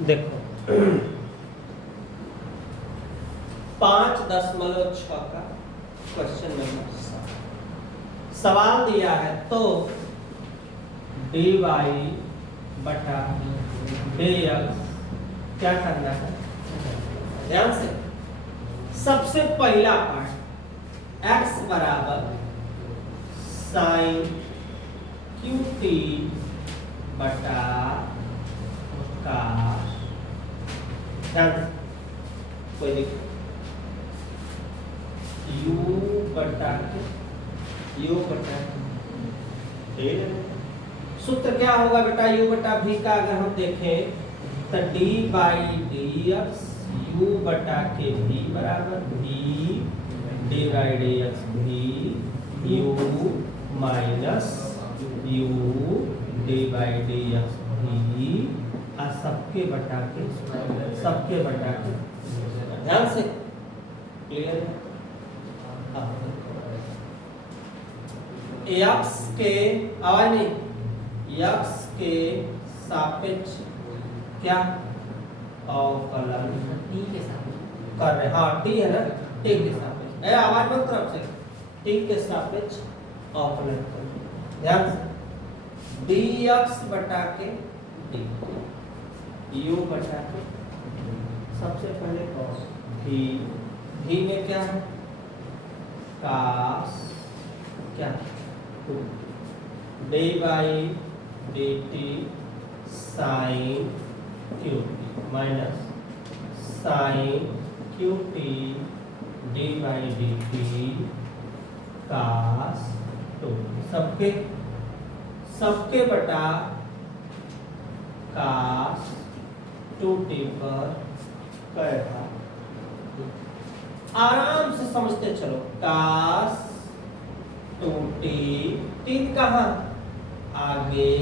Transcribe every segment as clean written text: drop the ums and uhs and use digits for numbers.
देखो 5.6 का question number 7 सवाल दिया है तो dy बटा dx क्या करना है। ध्यान से सबसे पहला पार्ट x बराबर साइन qt बटा काश। ध्यान से कोई दिक्कत u बटा ठीक है। सूत्र क्या होगा बेटा u बटा v का अगर हम देखें तो d by D x u बटा के v बराबर v d by D x v u minus u d by D x v और सबके बटा के ध्यान से क्लियर है। x के आवाज नहीं x के सापेक्ष क्या अवकलन t के सापेक्ष कर रहे। हाँ t है ना, t के सापेक्ष आवाज बंद तरफ से t के सापेक्ष अवकलन कर। ध्यान से dx बटा के d u बटा के सबसे पहले cos v में क्या है cos क्या d by d t sine cube t minus sine cube t d by d t cos two सबके बटा कास टू टी पर कैसा आराम से समझते चलो कास टू टी तीन कहाँ आगे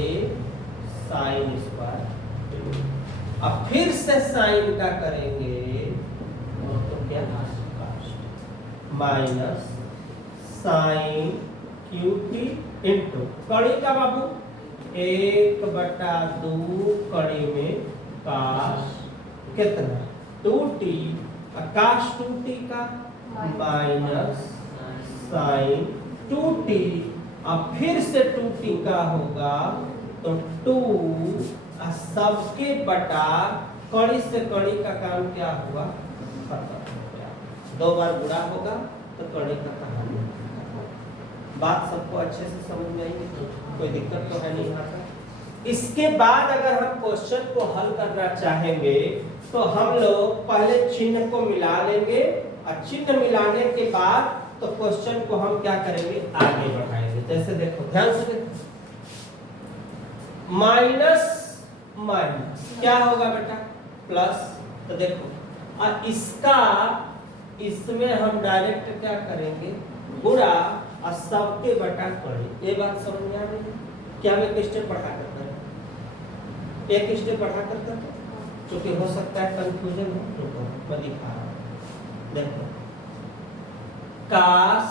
साइन स्क्वायर। अब फिर से साइन का करेंगे तो क्या minus sine cube t into कड़ी का बाबू 1/2 कड़ी में काश कितना 2t काश 2t का माइनस साइन 2t अब फिर से 2t का होगा तो 2 सबके बटा कड़ी से कड़ी का काम क्या हुआ खत्म हो गया। 2 बार गुणा होगा तो कड़ी का कहानी। बात सबको अच्छे से समझ में आएगी, कोई दिक्कत तो है नहीं यहाँ पर। इसके बाद अगर हम क्वेश्चन को हल करना चाहेंगे तो हम लोग पहले चिन्ह को मिला लेंगे और चिन्ह मिलाने के बाद तो क्वेश्चन को हम क्या करेंगे आगे बढ़ाएंगे। जैसे देखो ध्यान से देखो माइनस माइनस क्या होगा बेटा प्लस। तो देखो और इसका इसमें हम डायरेक्ट क्या करेंगे गुणा और सबके बटा करें। ये बात समझ में आ रही है क्या? मैं एक स्टेप बढ़ा करता हूँ, एक स्टेप बढ़ा करता हूँ क्योंकि हो सकता है कंफ्यूजन हो तो मैं दिखा रहा हूँ। देखो कास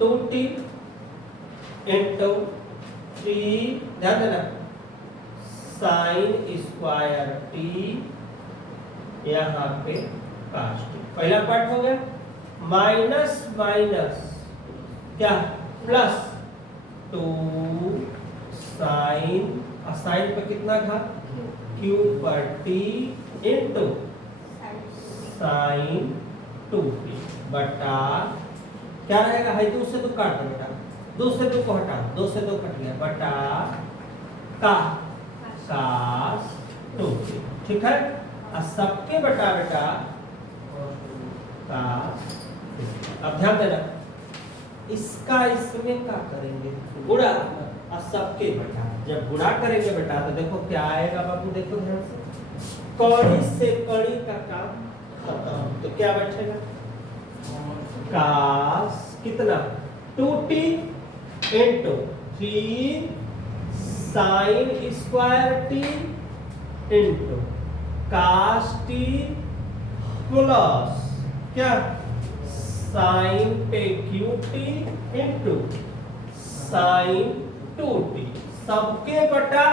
2t इंटू 3 ध्यान देना साइन स्क्वायर t यहाँ पे कास t पहला पार्ट हो गया। माइनस माइनस क्या प्लस 2 साइन और साइन पे कितना था q पर t इंटू साइन 2t बटा क्या रहेगा है 2 से 2 काट दो बेटा, 2 से 2 को हटा 2 से 2 कट गया बटा का कास 2t। ठीक है और सबके बटा बेटा कास। अब ध्यान देना इसका इसमें क्या करेंगे गुणा और सबके बटा। जब गुणा करेंगे बेटा तो देखो क्या आएगा बाबू, देखो ध्यान से कड़ी से कड़ी का काम खत्म। तो क्या बैठेगा कास कितना 2t into 3 sine square t into cos t plus क्या साइन पे qt इंटू साइन 2t सबके बटा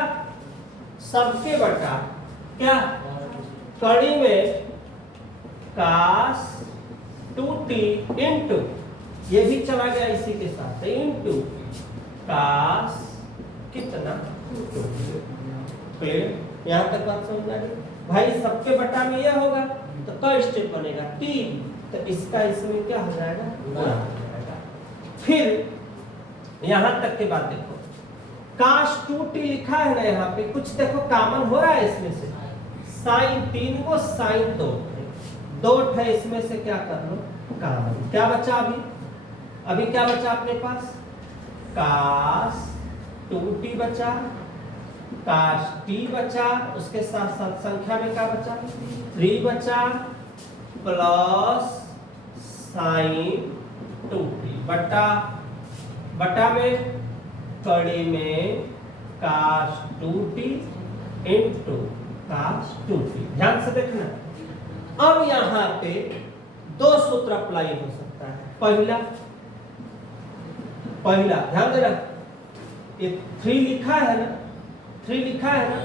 क्या कड़ी में काश 2t इंटू, ये भी चला गया इसी के साथ, इंटू काश कितना 2। क्लियर? यहाँ तक बात समझ आ गई भाई। सबके बटा में यह होगा तो क्या स्टेप बनेगा 3, तो इसका इसमें क्या हो जाएगा गुणा हो जाएगा। फिर यहाँ तक के बाद देखो काश 2t लिखा है ना, यहाँ पे कुछ देखो कॉमन हो रहा है इसमें से, साइन 3 को साइन 2 है, इसमें से क्या कर लो कॉमन। क्या बचा अभी क्या बचा अपने पास, काश 2t बचा, काश t बचा, उसके साथ साथ संख्या में क्या बचा 3 बचा, प्लस साइन 2t बटा में कड़ी में काश 2t इंटू काश 2t। ध्यान से देखना। अब यहां पे 2 सूत्र अप्लाई हो सकता है। पहला ध्यान देना, ये 3 लिखा है ना, 3 लिखा है ना,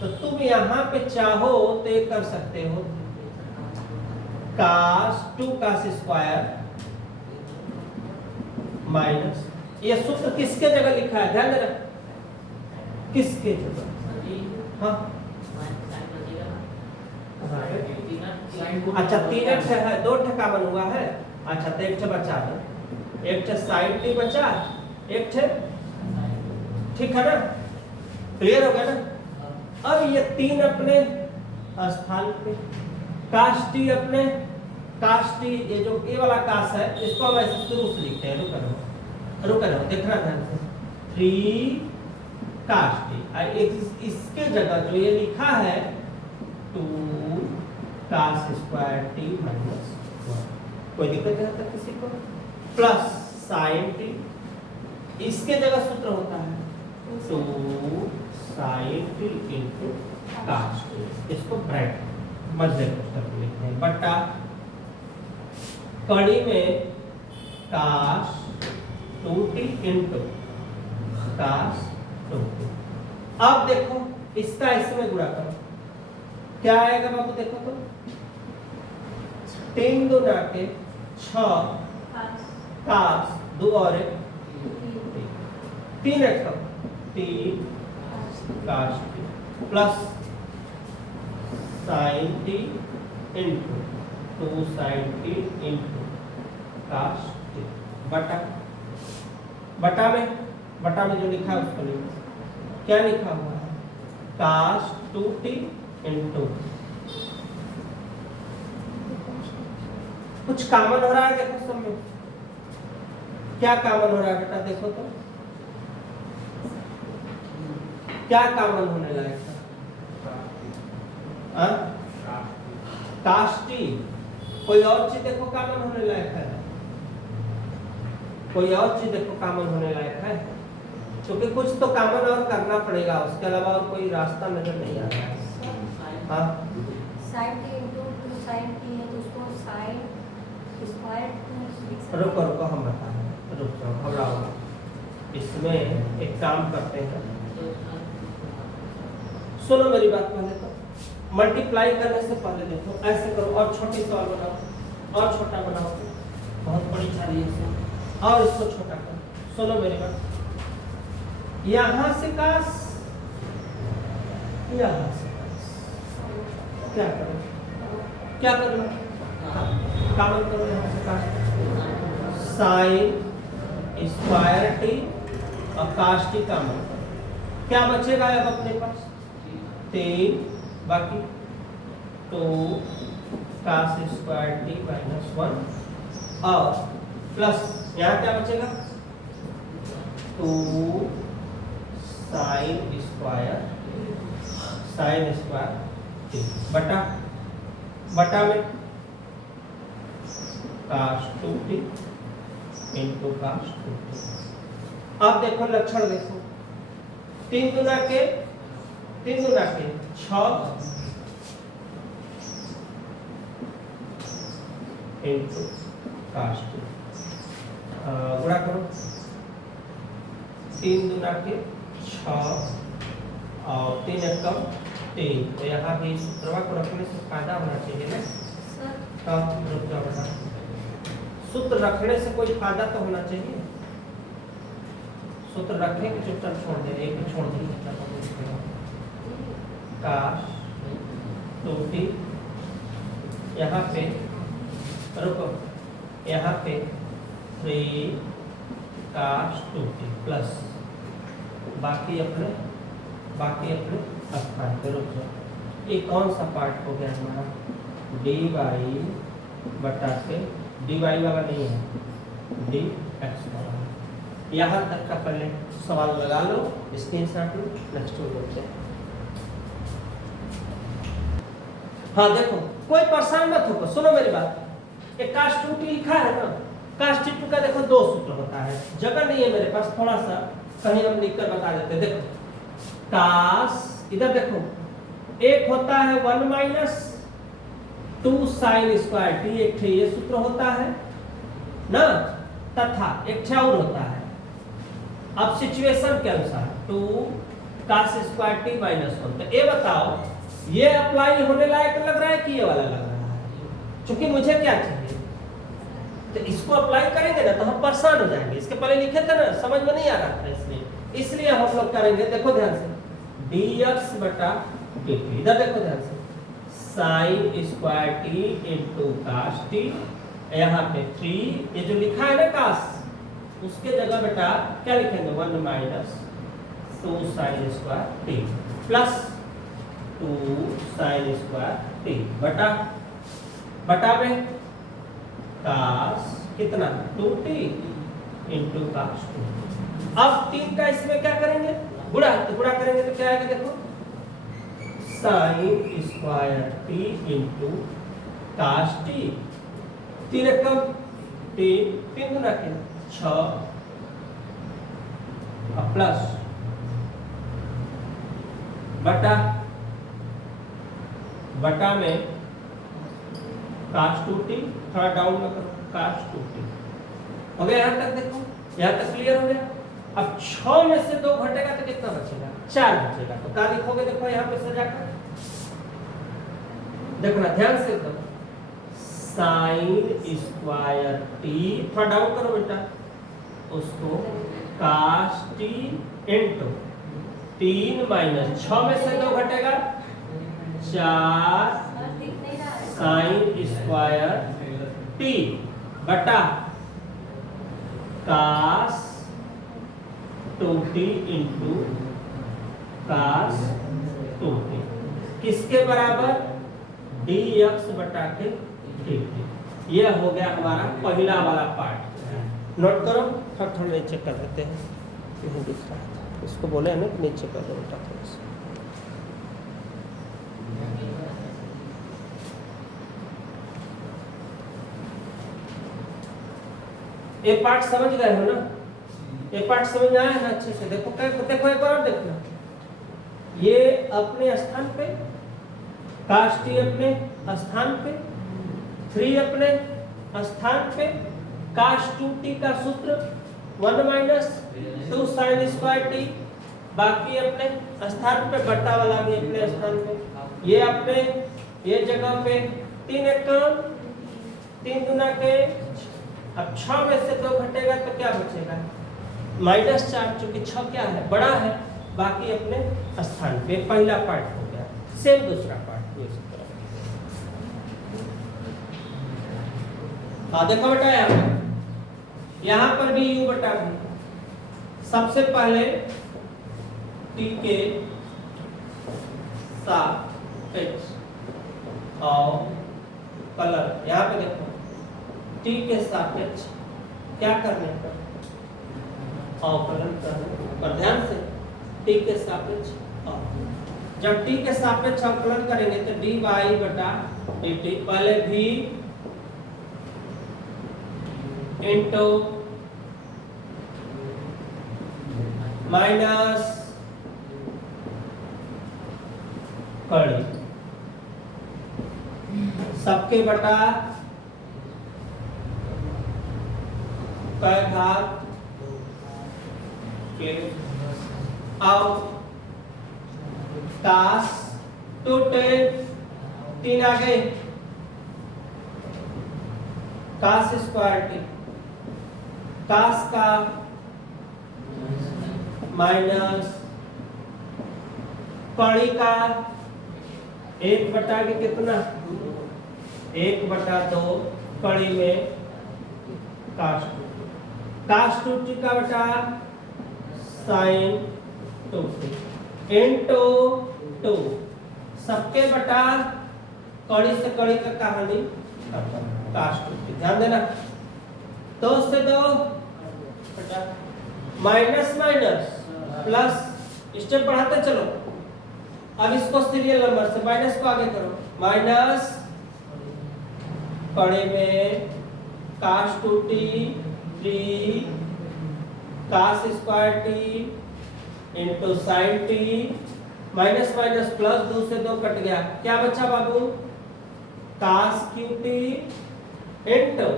तो तुम यहां पे चाहो तो ये कर सकते हो काश 2 काश स्क्वायर माइनस, ये सूत्र किसके जगह लिखा है ध्यान देना, किसके जगह, हाँ अच्छा 3x है, 2 ठे कॉमन हुआ है, अच्छा तो 1 ठे बचा दो, 1 ठे साइन t बचा, 1 ठे, ठीक है ना, क्लियर हो गया ना। अब ये 3 अपने स्थान पे, काश t अपने, काश t, ये जो ये वाला काश है इसको हम ऐसे शुरू से लिखते हैं, रुक रहो देखना ध्यान से, 3 काश t, इसके जगह जो ये लिखा है 2 काश स्क्वायर t माइनस 1, कोई दिक्कत नहीं होता किसी को, प्लस साइन t, इसके जगह सूत्र होता है 2 sine t into cos t, इसको ब्रैकेट मध्य पुस्तक लिखते हैं, बटा कड़ी में काश 2t इंटू काश 2t। अब देखो इसका इसमें गुणा करो, क्या आएगा बाबू देखो तो, 3 दूना के 6 काश 2 और 1 3 रखो 3 cos t plus sine t into 2 sine t into cos t, बटा में जो लिखा है उसको लिखो, क्या लिखा हुआ है काश 2t इंटू, कुछ कॉमन हो रहा है देखो सब में, क्या कॉमन हो रहा है बेटा देखो तो, क्या कॉमन होने लायक है, काश t, कोई और चीज देखो कॉमन होने लायक है, कोई और चीज देखो कॉमन होने लायक है, क्योंकि कुछ तो कॉमन और करना पड़ेगा, उसके अलावा और कोई रास्ता नजर नहीं आ रहा है। हाँ sin t into 2 sin t है तो उसको sin स्क्वायर, रुको हम बता रहे हैं, रुक जाओ घबराओ, इसमें एक काम करते हैं, सुनो मेरी बात पहले तो, मल्टीप्लाई करने से पहले देखो ऐसे करो और छोटी सवाल बनाओ, और छोटा बनाओ, बहुत बड़ी चाहिए इसे, और इसको छोटा करो, सुनो मेरी बात, यहां से काश, यहां से काश, क्या करो कॉमन करो, यहां से काश, साइन स्क्वायर t और काश t कॉमन करो, क्या बचेगा अब अपने पास 3, बाकी 2 काश स्क्वायर t माइनस 1 और प्लस यहाँ क्या बचेगा 2 साइन स्क्वायर t बटा में काश 2t इंटू काश 2t। अब देखो लक्षण देखो, 3 गुना के 6 इंटू काश 2, गुणा करो, 3 गुना के 6 और 3 एकम 3। तो यहाँ भी सूत्रवा को रखने से फायदा होना चाहिए ना। सर तो रुक जाओ बेटा, सूत्र रखने से कोई फायदा तो होना चाहिए। सूत्र रखने के चुपचाप छोड़ दे, एक भी छोड़ दे काश 2t, यहाँ पे रुको, यहाँ पे 3 काश 2t प्लस बाकी अपने स्थान पे रुक जाओ। ये कौन सा पार्ट हो गया हमारा? dy बटा के dy वाला नहीं है, dx वाला। यहाँ तक का पहले सवाल लगा लो, स्क्रीनशॉट लो, नेक्स्ट हो। हाँ देखो, कोई परेशान मत हो, सुनो मेरी बात। एक काश 2t लिखा है ना, काश 2t का देखो 2 सूत्र होता है, जगह नहीं है मेरे पास, थोड़ा सा कहीं हम लिख कर बता देते। देखो काश, इधर देखो, एक होता है 1 माइनस 2 साइन स्क्वायर टी, एक थे ये सूत्र होता है ना, तथा एक थे और होता है। अब सिचुएशन के अनुसार 2 काश स्क्वायर टी माइनस 1। तो ये बताओ, ये अप्लाई होने लायक लग रहा है कि ये वाला लग रहा है? क्योंकि मुझे क्या चाहिए, तो इसको अप्लाई करेंगे ना तो हम परेशान हो जाएंगे। इसके पहले लिखे थे ना, समझ में नहीं आ रहा था, इसलिए हम लोग करेंगे। देखो ध्यान से, dx बटा dt, इधर देखो ध्यान से, साइन स्क्वायर टी इंटू काश टी, यहाँ पे 3, ये जो लिखा है ना काश, उसके जगह बेटा क्या लिखेंगे? 1 minus 2 sine square T plus 2 sine square t बटा में काश कितना? 2t इंटू काश 2। अब 3 का इसमें क्या करेंगे? गुणा। तो गुणा करेंगे तो क्या आएगा? देखो, साइन स्क्वायर टी इंटू काश टी, 3 एकम 3, 3 गुना के 6 प्लस बटा में काश 2t, थोड़ा डाउन में करो, काश 2t हो गया। यहाँ तक देखो, यहाँ तक क्लियर हो गया। अब 6 में से 2 घटेगा तो कितना बचेगा? 4 बचेगा। तो क्या लिखोगे? देखो यहाँ पे सजाकर देखना ध्यान से, एकदम साइन स्क्वायर टी, थोड़ा डाउन करो बेटा उसको, काश टी इंटू 3 माइनस 6 में से 2 घटेगा 4 साइन स्क्वायर टी बटा काश 2t इंटू काश 2t, किसके बराबर? dx बटा के dt। यह हो गया हमारा पहला वाला पार्ट। नोट करो, थोड़ा नीचे कर देते हैं, नहीं दिख रहा था, इसको बोले है ना कि नीचे कर दो बेटा थोड़ा सा। एक पार्ट समझ गए हो ना? एक पार्ट समझ में आया है ना अच्छे से? देखो देखो एक बार देखना, ये अपने स्थान पे, काश टी अपने स्थान पे, 3 अपने स्थान पे, काश 2t का सूत्र 1 माइनस 2 साइन स्क्वायर टी, बाकी अपने स्थान पे, बट्टा वाला भी अपने स्थान पे, ये अपने ये जगह पे 3 एकम 3 गुना के। अब 6 में से 2 घटेगा तो क्या बचेगा? -4, चूंकि 6 क्या है? बड़ा है, बाकी अपने स्थान पे। पहला पार्ट हो गया। सेम दूसरा पार्ट हाँ देखो बेटा, यहाँ पर भी u बटा v। सबसे पहले t के सापेक्ष और कलर, यहाँ पे देखो t के सापेक्ष क्या करने पर? अवकलन करने पर। ध्यान से, t के सापेक्ष, जब t के सापेक्ष अवकलन करेंगे तो dy बटा dt, पहले v इंटू माइनस कड़ी सबके बटा कै घात के, अब काश टू टेन, 3 आ गए, कास स्क्वायर टी, कास का माइनस कड़ी का 1 बटा के कितना 1/2 कड़ी में काश टू टी का बटा साइन टू टी इंटू 2 सबके बटा कड़ी से कड़ी का कहानी काश टू टी, ध्यान देना 2 से 2 बटा माइनस माइनस प्लस, स्टेप बढ़ाते चलो। अब इसको सीरियल नंबर से माइनस को आगे करो, माइनस कड़े में cos two t 3 cos square t into sine t, minus minus plus, 2 से 2 कट गया, क्या बचा बाबू cos cube t into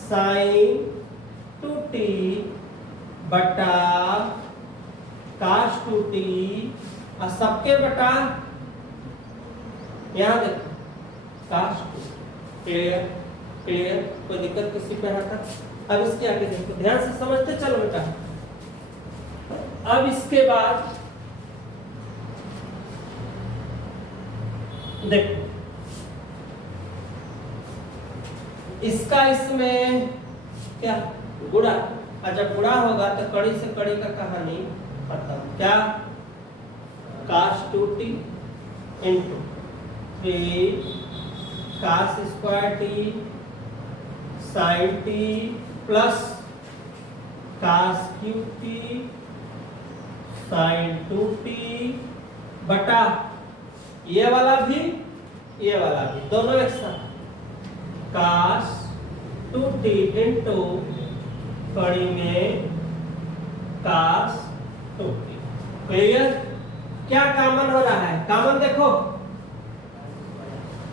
sine two t बटा काश टू टी, और सबके बटा यहां देखो काश टू। क्लियर क्लियर, कोई दिक्कत किसी पे आता? अब इसके आगे देखो, ध्यान से समझते चलो बेटा। अब इसके बाद देखो इसका इसमें क्या गुणा, और जब गुणा होगा तो कड़ी से कड़ी का कहानी खत्म। क्या cos two t into 3 cos square t sine t plus cos cube t sine two t बटा ये वाला भी दोनों एक साथ कास टू टी इंटू कड़ी में कास टू टी। क्लियर? क्या कॉमन हो रहा है? कॉमन देखो,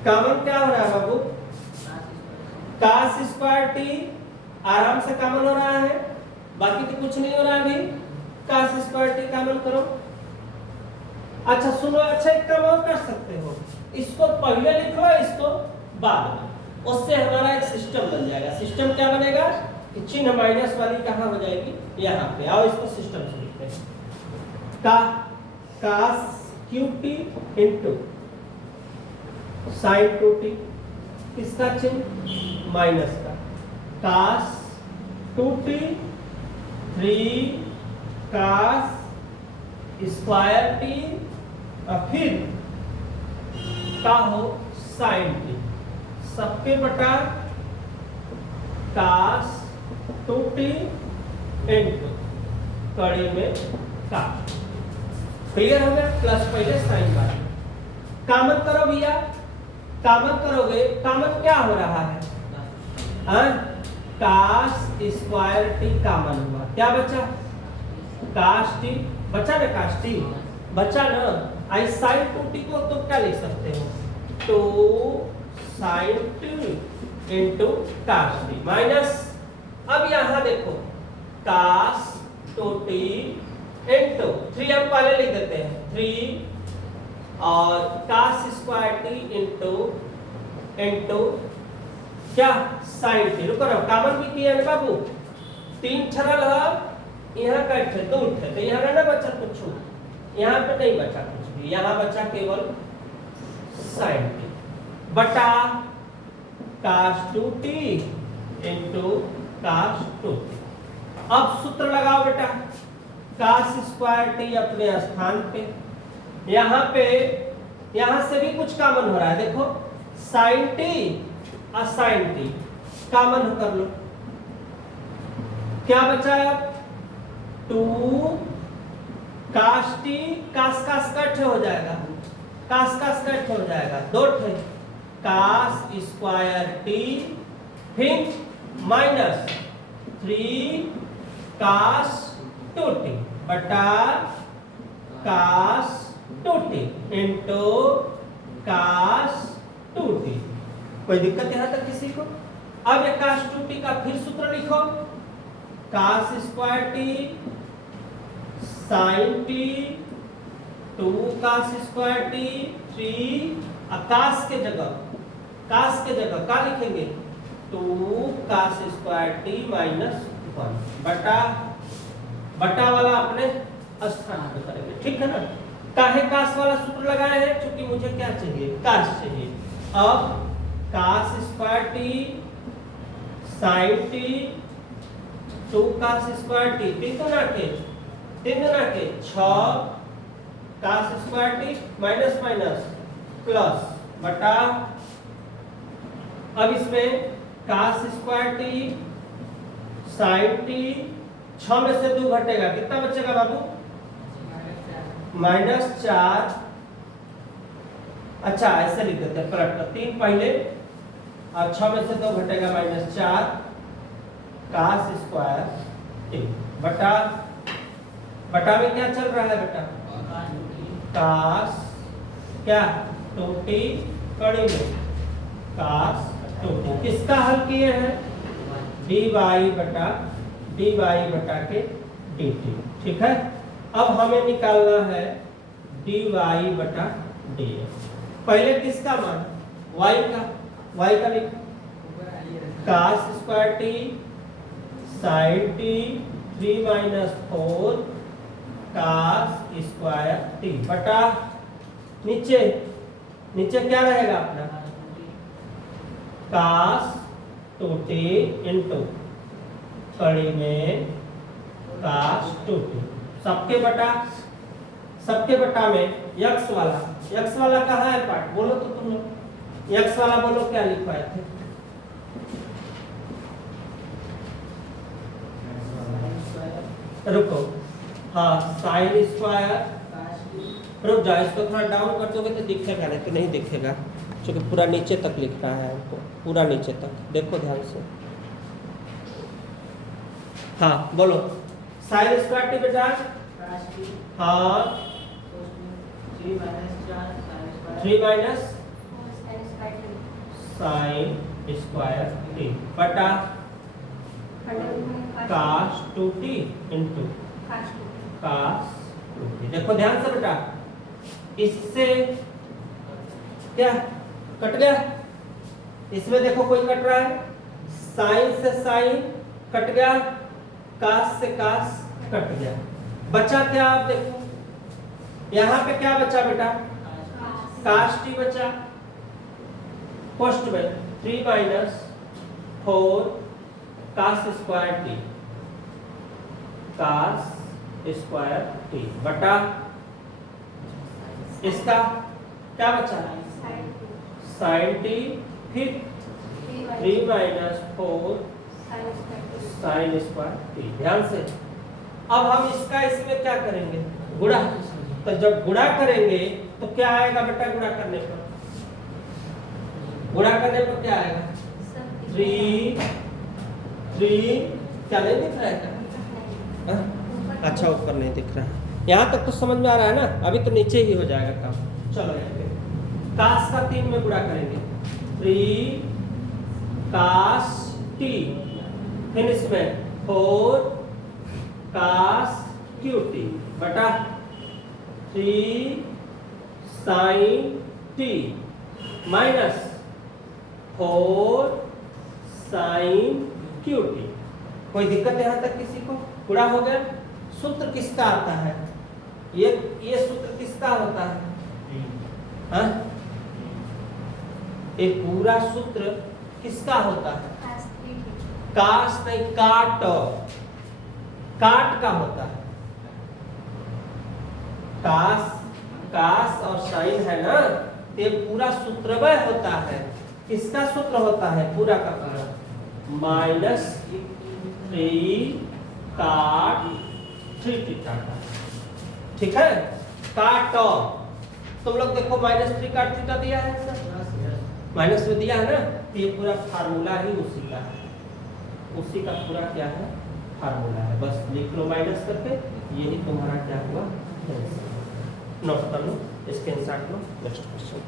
कॉमन क्या हो रहा है बाबू? कास स्क्वायर टी आराम से कॉमन हो रहा है, बाकी तो कुछ नहीं हो रहा है अभी। कास स्क्वायर टी कॉमन करो। अच्छा सुनो, अच्छा एक काम और कर सकते हो, इसको पहले लिखो इसको बाद में, उससे हमारा एक सिस्टम बन जाएगा। सिस्टम क्या बनेगा कि चिन्ह माइनस वाली कहां हो जाएगी, यहाँ पे आओ, इसको सिस्टम से लिखते हैं। Cos cube t into sine two t, किसका चिन्ह माइनस का, cos two t 3 cos square t और फिर का हो साइन टी, सबके बटा कास टू टी इंटू कड़ी में कास। क्लियर हो गया? प्लस पहले साइन बार कॉमन करो भैया, कॉमन करोगे, कॉमन क्या हो रहा है? कास स्क्वायर टी कॉमन हुआ, क्या बचा? कास टी बचा ना, कास टी बचा ना। आई साइन टू टी को तो क्या लिख सकते हो, तो sine t into cos t minus, अब यहां देखो कास टू टी इंटू 3 हम पहले लिख देते हैं 3 और कास स्क्वायर टी इंटू क्या साइन टी। रुको ना, कॉमन भी किया है बाबू, 3 छरल है, यहाँ का थे 2 थे, तो यहाँ ना बचा कुछ, यहाँ पे नहीं बचा कुछ भी, यहाँ बचा केवल साइन टी बटा cos two t into cos two t. अब सूत्र लगाओ बेटा, कास स्क्वायर टी अपने स्थान पे, यहां से भी कुछ कॉमन हो रहा है, देखो साइन टी और साइन टी कॉमन कर लो, क्या बचा? 2 कास टी, कास कास कट हो जाएगा, कास कास कट हो जाएगा, 2 थे कास स्क्वायर टी फिर माइनस 3 कास टू टी बटा cos two t into cos two t. कोई दिक्कत यहां तक किसी को? अब ये कास टू टी का फिर सूत्र लिखो, cos square t sine t 2 cos square t, 3 cos के जगह क्या लिखेंगे 2 cos स्क्वायर टी माइनस 1 बटा वाला अपने स्थान पे करेंगे, ठीक है ना। काहे कास वाला सूत्र लगाए हैं, क्योंकि मुझे क्या चाहिए, कास चाहिए। अब cos square t sine t 2 cos square t 3 गुना के 6 cos square t minus plus बटा, अब इसमें cos square t sine t 6 में से 2 घटेगा, कितना बचेगा बाबू -4। अच्छा ऐसे लिख देते हैं, पलट कर 3 पहले और 6 में से 2 घटेगा -4 कास स्क्वायर टी बटा में क्या चल रहा है बेटा, कास क्या 2t कड़ी में कास 2t। किसका हल किए हैं, dy बटा के dt, ठीक है। अब हमें निकालना है dy बटा dx। पहले किसका मान, y का लिख, cos square t sine t 3 - 4 cos square t बटा नीचे क्या रहेगा अपना कास 2t इंटू कड़ी में कास 2t, सबके बटा में x वाला कहाँ है पार्ट, बोलो तो तुम लोग x वाला बोलो, क्या लिख पाए थे, रुको, हाँ साइन स्क्वायर, रुक जाओ इसको थोड़ा डाउन कर दोगे तो दिखेगा, नहीं तो नहीं दिखेगा, क्योंकि पूरा नीचे तक लिखना है हमको, पूरा नीचे तक देखो ध्यान से। हाँ बोलो साइन स्क्वायर टी बेटा, हाँ 3 माइनस साइन स्क्वायर टी बटा कास 2t इंटू कास 2t। देखो ध्यान से बेटा, इससे क्या कट गया, इसमें देखो कोई कट रहा है, साइन से साइन कट गया, कास से कास कट गया, बचा क्या, आप देखो यहाँ पे क्या बचा बेटा, कास टी बचा, पोस्ट में 3 - 4 कास स्क्वायर टी बटा इसका क्या बचा, साइन टी, फिर 3 - 4 साइन स्क्वायर टी। ध्यान से, अब हम इसका इसमें क्या करेंगे, गुणा। तो जब गुणा करेंगे तो क्या आएगा बेटा, गुणा करने पर क्या आएगा, 3 क्या नहीं दिख रहा है क्या, अच्छा ऊपर नहीं दिख रहा है, यहाँ तक तो समझ में आ रहा है ना, अभी तो नीचे ही हो जाएगा काम। चलो कास का 3 में गुणा करेंगे, 3 कास टी, फिर इसमें 4 कास क्यू टी बटा 3 sine t minus 4 sine cube t. कोई दिक्कत यहाँ तक किसी को, पूरा हो गया। सूत्र किसका आता है, ये सूत्र किसका होता है, हाँ? ये पूरा सूत्र किसका होता है, कास नहीं काट का होता है, कास और साइन है ना, ये पूरा सूत्रवय होता है। किसका सूत्र होता है पूरा का पूरा, -3 काट 3 थीटा का, ठीक है। काट तुम लोग देखो -3 काट थीटा दिया है सर, माइनस में दिया है ना, ये पूरा फार्मूला ही उसी का है, उसी का पूरा क्या है फार्मूला है, बस लिख लो माइनस करके, यही तुम्हारा क्या हुआ, नोट कर लो, स्क्रीनशॉट लो। Next question.